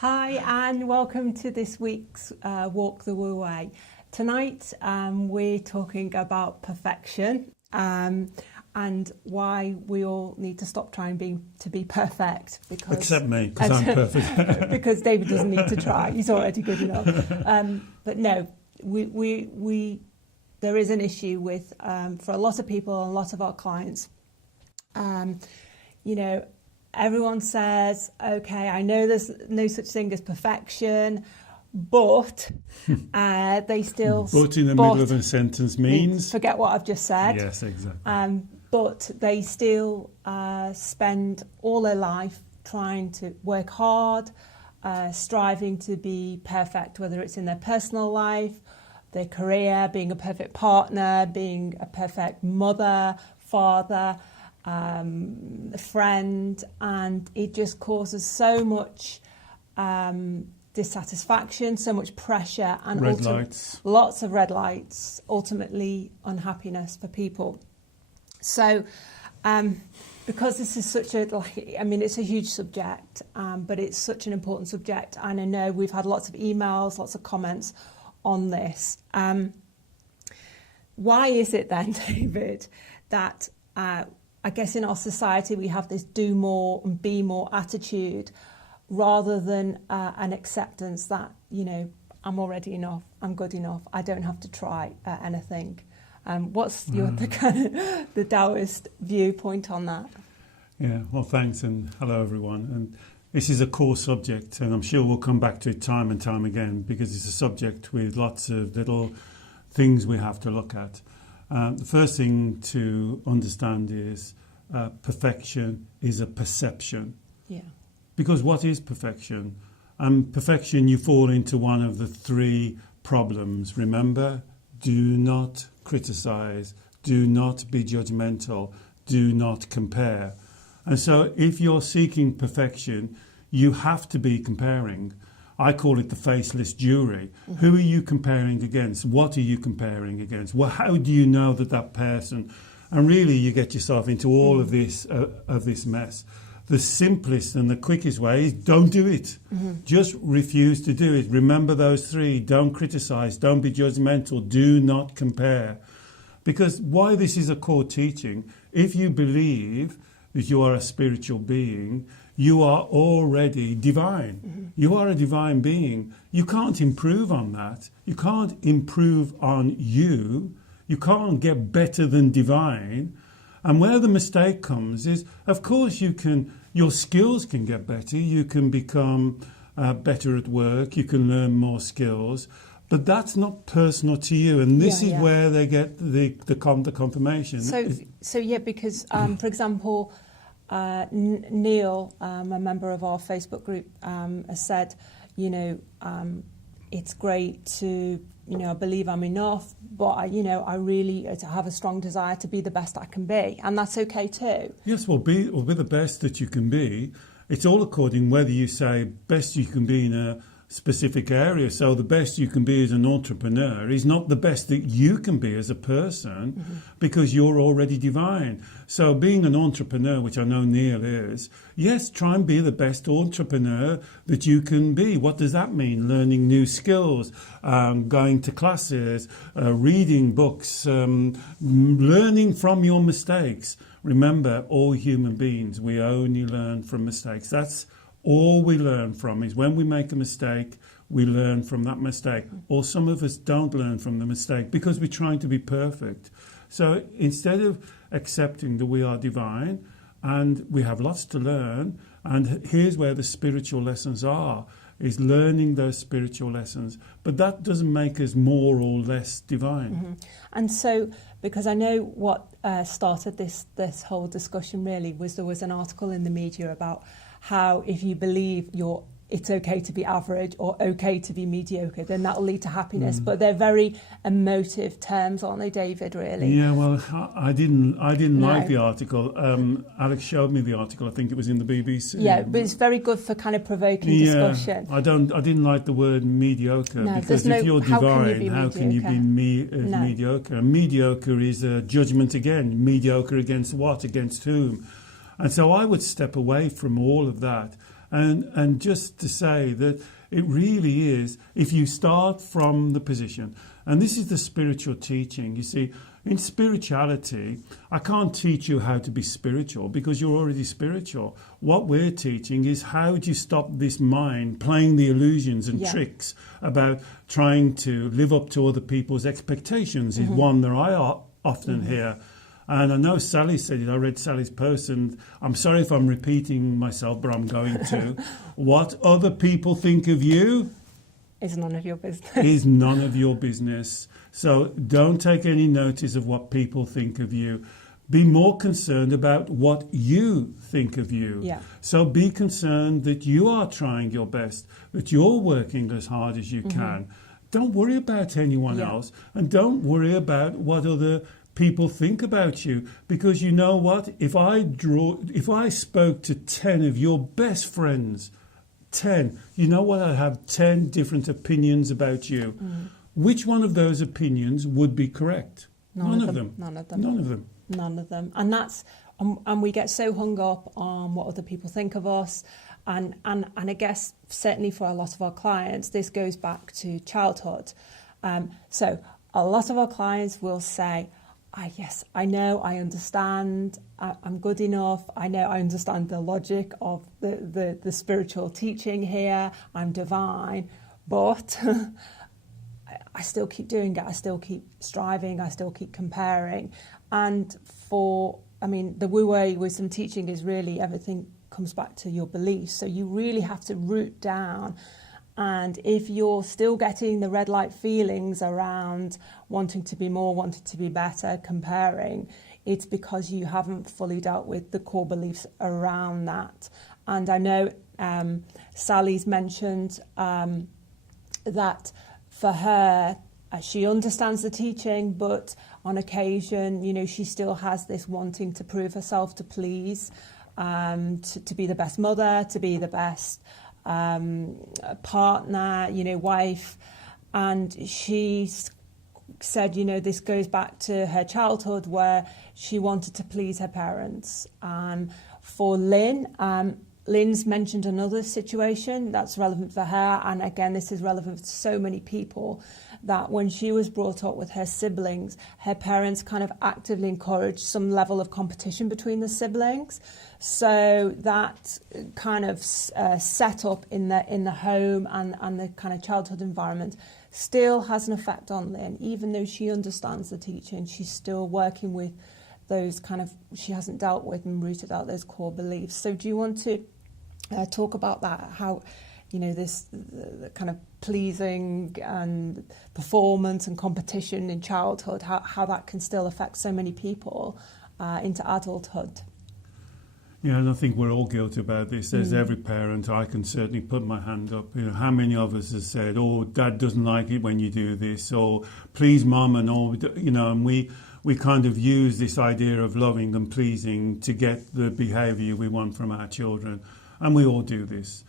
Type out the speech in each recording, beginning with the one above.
Hi, and welcome to this week's Walk the Wu Wei. Tonight, we're talking about perfection and why we all need to stop trying to be perfect. Because except me, because I'm perfect. Because David doesn't need to try; he's already good enough. But no, there is an issue with for a lot of people, a lot of our clients. Everyone says, okay, I know there's no such thing as perfection, but they still... But in the middle of a sentence means... Forget what I've just said. Yes, exactly. But they still spend all their life trying to work hard, striving to be perfect, whether it's in their personal life, their career, being a perfect partner, being a perfect mother, father, friend, and it just causes so much dissatisfaction, so much pressure, and lots of red lights, ultimately unhappiness for people. So because this is such it's a huge subject, but it's such an important subject, and I know we've had lots of emails, lots of comments on this. Why is it then, David, that I guess in our society we have this do more and be more attitude rather than an acceptance that, I'm already enough, I'm good enough, I don't have to try anything. What's the Taoist viewpoint on that? Yeah, well, thanks, and hello everyone. And this is a core subject, and I'm sure we'll come back to it time and time again, because it's a subject with lots of little things we have to look at. The first thing to understand is perfection is a perception. Yeah. Because what is perfection? Perfection, you fall into one of the three problems. Remember, do not criticize, do not be judgmental, do not compare. And so if you're seeking perfection, you have to be comparing. I call it the faceless jury. Mm-hmm. Who are you comparing against? What are you comparing against? Well, how do you know that person... And really, you get yourself into all of this mess. The simplest and the quickest way is don't do it. Mm-hmm. Just refuse to do it. Remember those three. Don't criticize. Don't be judgmental. Do not compare. Because why this is a core teaching, if you believe that you are a spiritual being, you are already divine. Mm-hmm. You are a divine being. You can't improve on that. You can't improve on you. You can't get better than divine. And where the mistake comes is, of course, your skills can get better. You can become better at work. You can learn more skills. But that's not personal to you. And this is where they get the confirmation. Because, for example, Neil, a member of our Facebook group, has said, it's great to... I believe I'm enough, but I really have a strong desire to be the best I can be, and that's okay too. Yes, well, be the best that you can be. It's all according whether you say best you can be in a specific area. So the best you can be as an entrepreneur is not the best that you can be as a person, because you're already divine. So being an entrepreneur, which I know Neil is, yes, try and be the best entrepreneur that you can be. What does that mean? Learning new skills, going to classes, reading books, learning from your mistakes. Remember, all human beings, we only learn from mistakes. That's all we learn from, is when we make a mistake, we learn from that mistake. Or some of us don't learn from the mistake because we're trying to be perfect. So instead of accepting that we are divine and we have lots to learn, and here's where the spiritual lessons are, is learning those spiritual lessons. But that doesn't make us more or less divine. Mm-hmm. And so, because I know what started this whole discussion really was there was an article in the media about how if you believe it's okay to be average or okay to be mediocre, then that will lead to happiness. But they're very emotive terms, aren't they, David, really? Yeah, well, I didn't like the article. Alex showed me the article. I think it was in the BBC. Yeah, but it's very good for kind of provoking discussion. I didn't like the word mediocre, because if you're divine, how can you be mediocre? And mediocre is a judgment again. Mediocre against what? Against whom? And so I would step away from all of that And just to say that it really is, if you start from the position, and this is the spiritual teaching, you see, in spirituality, I can't teach you how to be spiritual because you're already spiritual. What we're teaching is how do you stop this mind playing the illusions and tricks about trying to live up to other people's expectations is one that I often hear. And I know Sally said it. I read Sally's post, and I'm sorry if I'm repeating myself, but I'm going to. What other people think of you is none of your business. Is none of your business. So don't take any notice of what people think of you. Be more concerned about what you think of you. Yeah. So be concerned that you are trying your best, that you're working as hard as you can. Don't worry about anyone else, and don't worry about what other people think about you, because you know what? If I spoke to 10 of your best friends, 10, you know what? I have 10 different opinions about you. Which one of those opinions would be correct? None of them. None of them. None of them. None of them. And that's and we get so hung up on what other people think of us. And I guess certainly for a lot of our clients, this goes back to childhood. So a lot of our clients will say, yes, I know, I understand, I'm good enough, I know, I understand the logic of the spiritual teaching here, I'm divine, but I still keep doing it, I still keep striving, I still keep comparing. And the Wu Wei Wisdom teaching is really everything comes back to your beliefs. So you really have to root down. And if you're still getting the red light feelings around wanting to be more, wanting to be better, comparing, it's because you haven't fully dealt with the core beliefs around that. And I know Sally's mentioned that for her, she understands the teaching, but on occasion, she still has this wanting to prove herself, to please, to be the best mother, to be the best partner, wife. And she said, this goes back to her childhood where she wanted to please her parents. For Lynn, Lynn's mentioned another situation that's relevant for her. And again, this is relevant for so many people, that when she was brought up with her siblings, her parents kind of actively encouraged some level of competition between the siblings. So that kind of set up in the home and the kind of childhood environment still has an effect on Lynn. Even though she understands the teaching, she's still working with those she hasn't dealt with and rooted out those core beliefs. So do you want to talk about that, how this the kind of pleasing and performance and competition in childhood, how that can still affect so many people into adulthood? Yeah, and I think we're all guilty about this. There's every parent. I can certainly put my hand up. How many of us have said, "Oh, Dad doesn't like it when you do this," or "Please, Mum," and all. And we kind of use this idea of loving and pleasing to get the behaviour we want from our children, and we all do this.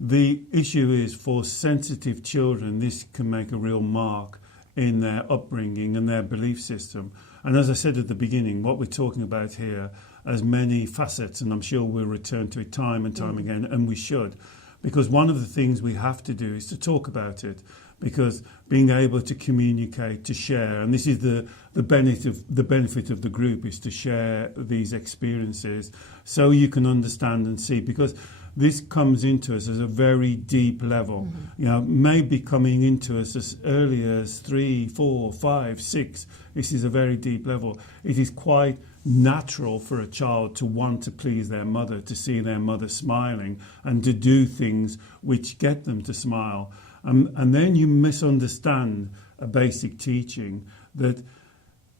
The issue is, for sensitive children, this can make a real mark in their upbringing and their belief system. And as I said at the beginning, what we're talking about here has many facets, and I'm sure we'll return to it time and time again, and we should. Because one of the things we have to do is to talk about it, because being able to communicate, to share, and this is the benefit of the group, is to share these experiences so you can understand and see, because this comes into us as a very deep level, maybe coming into us as early as 3, 4, 5, 6. This is a very deep level. It is quite natural for a child to want to please their mother, to see their mother smiling, and to do things which get them to smile. And then you misunderstand a basic teaching that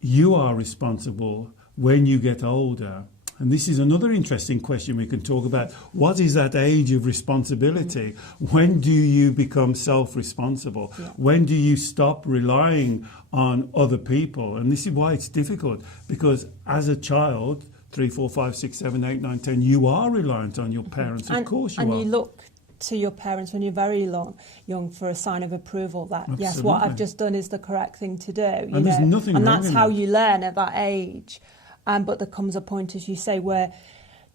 you are responsible when you get older. And this is another interesting question we can talk about. What is that age of responsibility? When do you become self-responsible? Yeah. When do you stop relying on other people? And this is why it's difficult, because as a child, 3, 4, 5, 6, 7, 8, 9, 10, you are reliant on your parents. Of course you are. And you look to your parents when you're very young for a sign of approval that, absolutely, yes, what I've just done is the correct thing to do. And there's nothing and wrong that's how you learn at that age. But there comes a point, as you say, where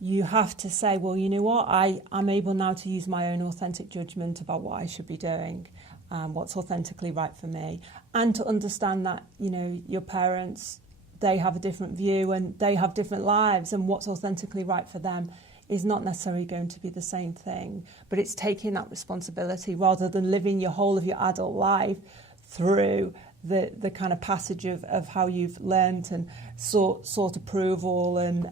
you have to say, well, you know what, I'm able now to use my own authentic judgment about what I should be doing, what's authentically right for me, and to understand that, you know, your parents, they have a different view and they have different lives, and what's authentically right for them is not necessarily going to be the same thing. But it's taking that responsibility rather than living your whole of your adult life through the kind of passage of how you've learnt and sought approval and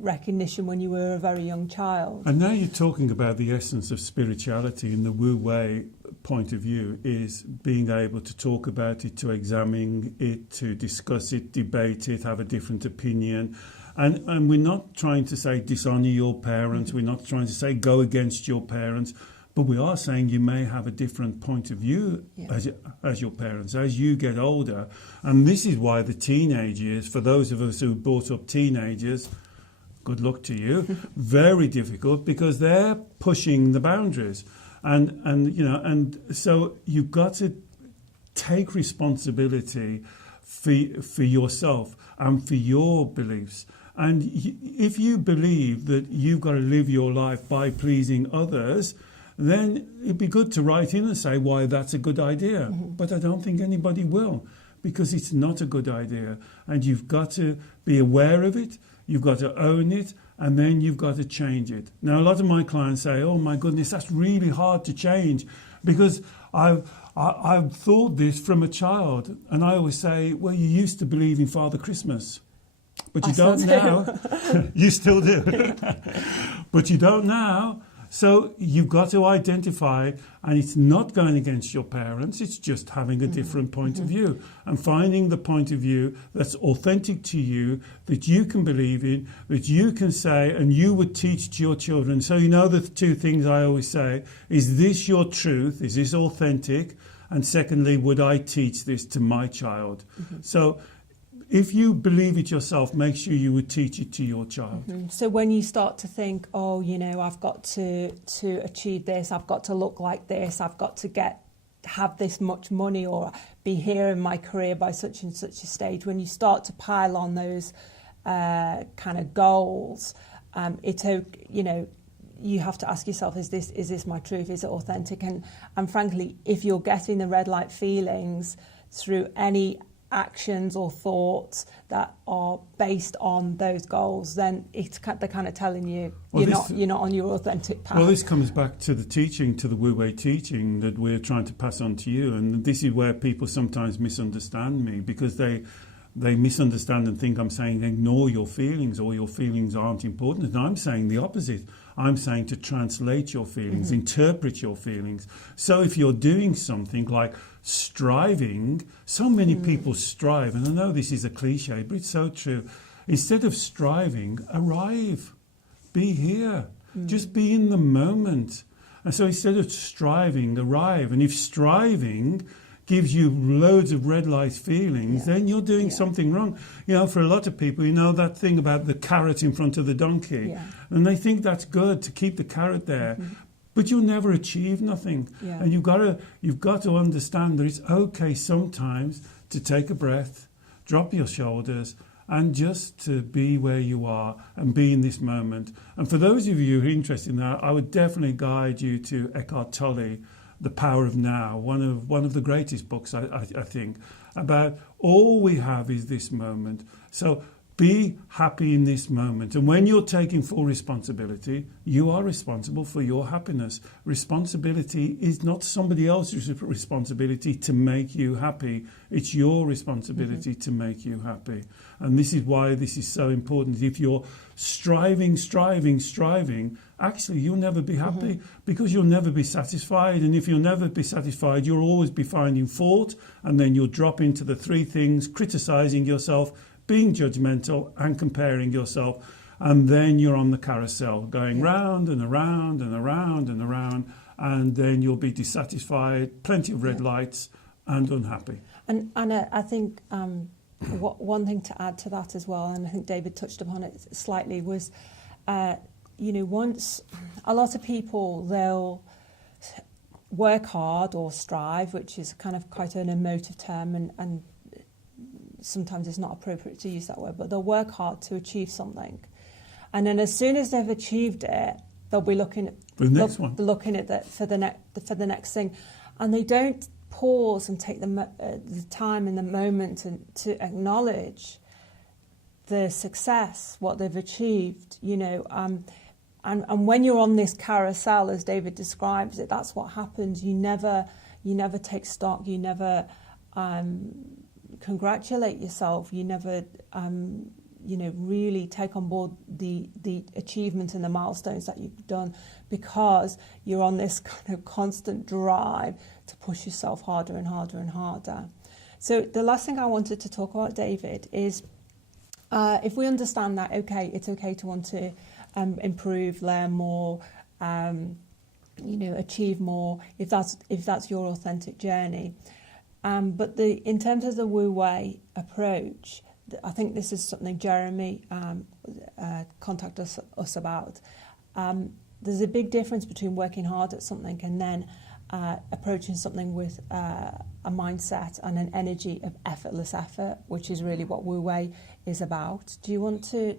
recognition when you were a very young child. And now you're talking about the essence of spirituality in the Wu Wei point of view, is being able to talk about it, to examine it, to discuss it, debate it, have a different opinion. And we're not trying to say dishonour your parents, we're not trying to say go against your parents, but we are saying you may have a different point of view as your parents, as you get older. And this is why the teenage years, for those of us who brought up teenagers, good luck to you, very difficult, because they're pushing the boundaries. And you know, and so you've got to take responsibility for yourself and for your beliefs. And if you believe that you've got to live your life by pleasing others, then it'd be good to write in and say why that's a good idea. But I don't think anybody will, because it's not a good idea. And you've got to be aware of it, you've got to own it, and then you've got to change it. Now, a lot of my clients say, oh my goodness, that's really hard to change, because I've thought this from a child. And I always say, well, you used to believe in Father Christmas, but you don't now. You still do. But you don't now. So you've got to identify, and it's not going against your parents, it's just having a different point of view and finding the point of view that's authentic to you, that you can believe in, that you can say and you would teach to your children. So you know the two things I always say, is this your truth? Is this authentic? And secondly, would I teach this to my child? So if you believe it yourself, make sure you would teach it to your child. So when you start to think, oh, you know, I've got to achieve this, I've got to look like this, I've got to have this much money or be here in my career by such and such a stage, when you start to pile on those kind of goals, you know, you have to ask yourself, is this my truth? Is it authentic? And frankly, if you're getting the red light feelings through any actions or thoughts that are based on those goals, then they're kind of telling you you're not on your authentic path. Well, this comes back to the teaching, to the Wu Wei teaching that we're trying to pass on to you, and this is where people sometimes misunderstand me, because they misunderstand and think I'm saying ignore your feelings or your feelings aren't important. And I'm saying the opposite. I'm saying to translate your feelings, interpret your feelings. So if you're doing something like striving, so many people strive, and I know this is a cliche, but it's so true. Instead of striving, arrive. Be here. Just be in the moment. And so instead of striving, arrive. And if striving gives you loads of red light feelings, then you're doing something wrong. You know, for a lot of people, you know that thing about the carrot in front of the donkey, and they think that's good to keep the carrot there, but you'll never achieve nothing. And you've got to understand that it's okay sometimes to take a breath, drop your shoulders, and just to be where you are and be in this moment. And for those of you who are interested in that, I would definitely guide you to Eckhart Tolle, The Power of Now, one of the greatest books, I think, about all we have is this moment. So be happy in this moment. And when you're taking full responsibility, you are responsible for your happiness. Responsibility is not somebody else's responsibility to make you happy. It's your responsibility to make you happy. And this is why this is so important. If you're striving, actually you'll never be happy, because you'll never be satisfied. And if you'll never be satisfied, you'll always be finding fault, and then you'll drop into the three things: criticizing yourself, being judgmental, and comparing yourself. And then you're on the carousel going round and around and around and around, and then you'll be dissatisfied, plenty of red lights, and unhappy. And I think one thing to add to that as well, and I think David touched upon it slightly, was once a lot of people, they'll work hard or strive, which is kind of quite an emotive term, and sometimes it's not appropriate to use that word, but they'll work hard to achieve something. And then as soon as they've achieved it, they'll be looking at the next one. looking at that for the next thing, and they don't pause and take the time and the moment to acknowledge the success, what they've achieved, and when you're on this carousel, as David describes it, that's what happens. You never take stock. You never congratulate yourself. You never really take on board the achievement and the milestones that you've done, because you're on this kind of constant drive to push yourself harder and harder and harder. So the last thing I wanted to talk about, David, is if we understand that, okay, it's okay to want to improve, learn more, achieve more, if that's your authentic journey. But in terms of the Wu Wei approach, I think this is something Jeremy contacted us about. There's a big difference between working hard at something and then approaching something with a mindset and an energy of effortless effort, which is really what Wu Wei is about. Do you want to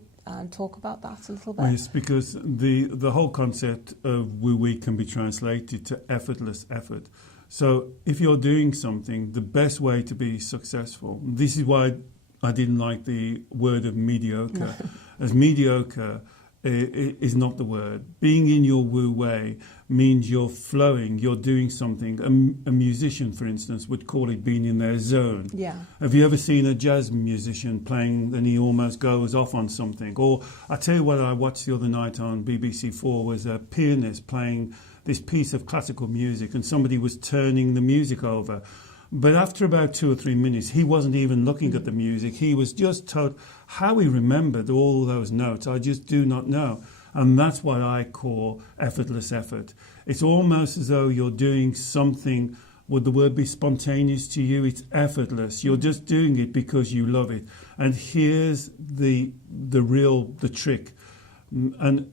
talk about that a little bit? Yes, because the whole concept of Wu Wei can be translated to effortless effort. So if you're doing something, the best way to be successful, this is why I didn't like the word of mediocre, as mediocre is not the word. Being in your Wu Wei means you're flowing, you're doing something. A musician, for instance, would call it being in their zone. Yeah. Have you ever seen a jazz musician playing and he almost goes off on something? Or I tell you what I watched the other night on BBC4 was a pianist playing this piece of classical music, and somebody was turning the music over. But after about 2 or 3 minutes, he wasn't even looking at the music. He was just told how he remembered all those notes. I just do not know. And that's what I call effortless effort. It's almost as though you're doing something. Would the word be spontaneous to you? It's effortless. You're just doing it because you love it. And here's the trick. And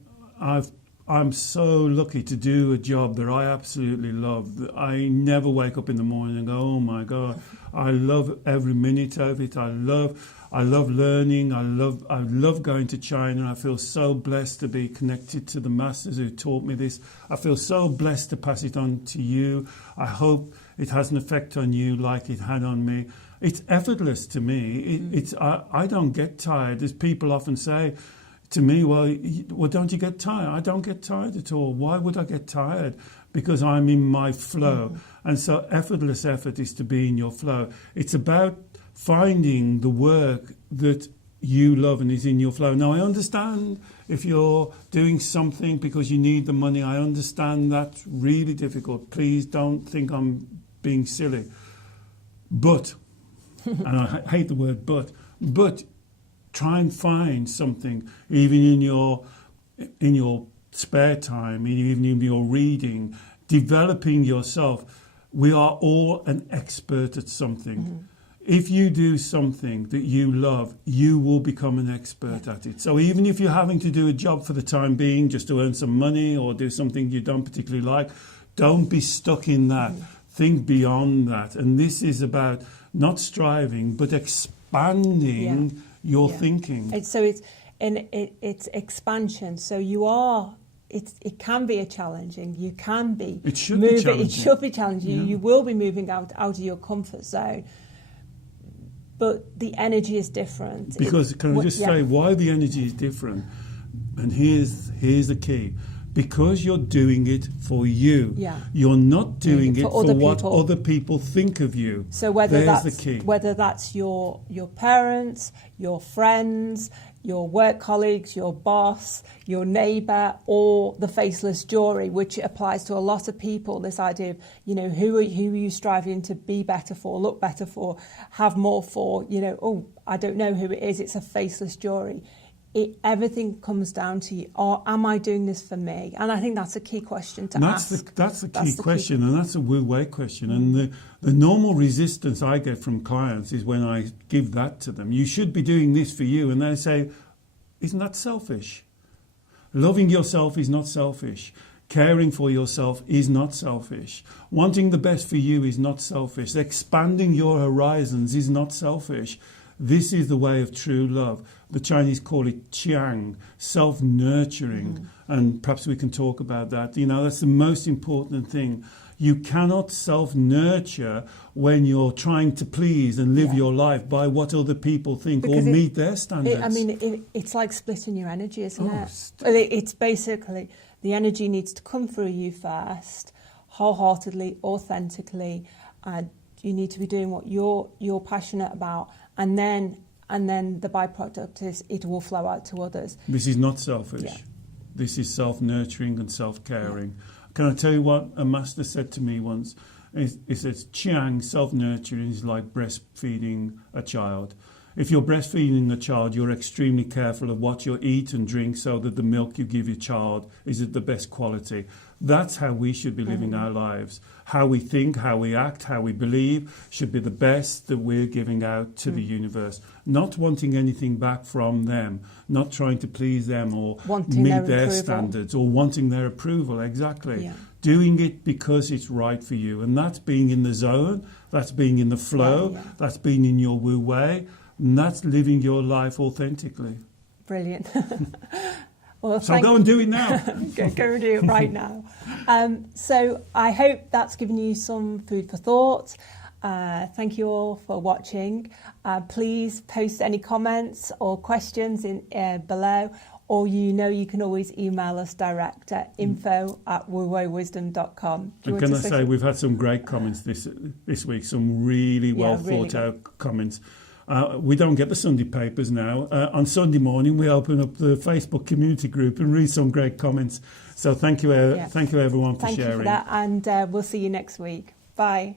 I'm so lucky to do a job that I absolutely love. I never wake up in the morning and go, oh my God, I love every minute of it. I love learning. I love going to China. I feel so blessed to be connected to the masters who taught me this. I feel so blessed to pass it on to you. I hope it has an effect on you like it had on me. It's effortless to me. I don't get tired, as people often say to me, well, don't you get tired? I don't get tired at all. Why would I get tired? Because I'm in my flow. And so effortless effort is to be in your flow. It's about finding the work that you love and is in your flow. Now, I understand if you're doing something because you need the money. I understand that's really difficult. Please don't think I'm being silly. But, and I hate the word but try and find something, even in your spare time, even in your reading, developing yourself. We are all an expert at something. Mm-hmm. If you do something that you love, you will become an expert at it. So even if you're having to do a job for the time being, just to earn some money or do something you don't particularly like, don't be stuck in that. Mm-hmm. Think beyond that. And this is about not striving, but expanding your thinking. It's expansion. So it can be challenging. You can be. It should be challenging. It should be challenging. Yeah. You will be moving out of your comfort zone. But the energy is different. Because can I just say why the energy is different? And here's the key. Because you're doing it for you. Yeah. You're not doing it for what other people think of you. So whether that's your parents, your friends, your work colleagues, your boss, your neighbour, or the faceless jury, which applies to a lot of people, this idea of, who are you striving to be better for, look better for, have more for, I don't know who it is, it's a faceless jury. Everything comes down to you. Or am I doing this for me? And I think that's a key question to ask. That's the key question, and that's a Wu Wei question. And the normal resistance I get from clients is when I give that to them. You should be doing this for you. And they say, isn't that selfish? Loving yourself is not selfish. Caring for yourself is not selfish. Wanting the best for you is not selfish. Expanding your horizons is not selfish. This is the way of true love. The Chinese call it qiang, self-nurturing, and perhaps we can talk about that. You know, that's the most important thing. You cannot self-nurture when you're trying to please and live your life by what other people think or meet their standards. It's like splitting your energy, isn't it? It's basically the energy needs to come through you first, wholeheartedly, authentically. You need to be doing what you're passionate about, and then the byproduct is it will flow out to others. This is not selfish. Yeah. This is self-nurturing and self-caring. Yeah. Can I tell you what a master said to me once? He says, Qiang, self-nurturing, is like breastfeeding a child. If you're breastfeeding a child, you're extremely careful of what you eat and drink so that the milk you give your child is of the best quality. That's how we should be living our lives. How we think, how we act, how we believe should be the best that we're giving out to the universe. Not wanting anything back from them, not trying to please them or meet their standards or wanting their approval, exactly. Yeah. Doing it because it's right for you. And that's being in the zone, that's being in the flow, that's being in your Wu Wei, and that's living your life authentically. Brilliant. Well, so go and do it now. go and do it right now. So I hope that's given you some food for thought. Thank you all for watching. Please post any comments or questions in below, or you can always email us direct at info@wuweiwisdom.com. And can I say we've had some great comments this week, some really well thought out comments. We don't get the Sunday papers now. On Sunday morning, we open up the Facebook community group and read some great comments. So thank you everyone for sharing. Thank you for that, and we'll see you next week. Bye.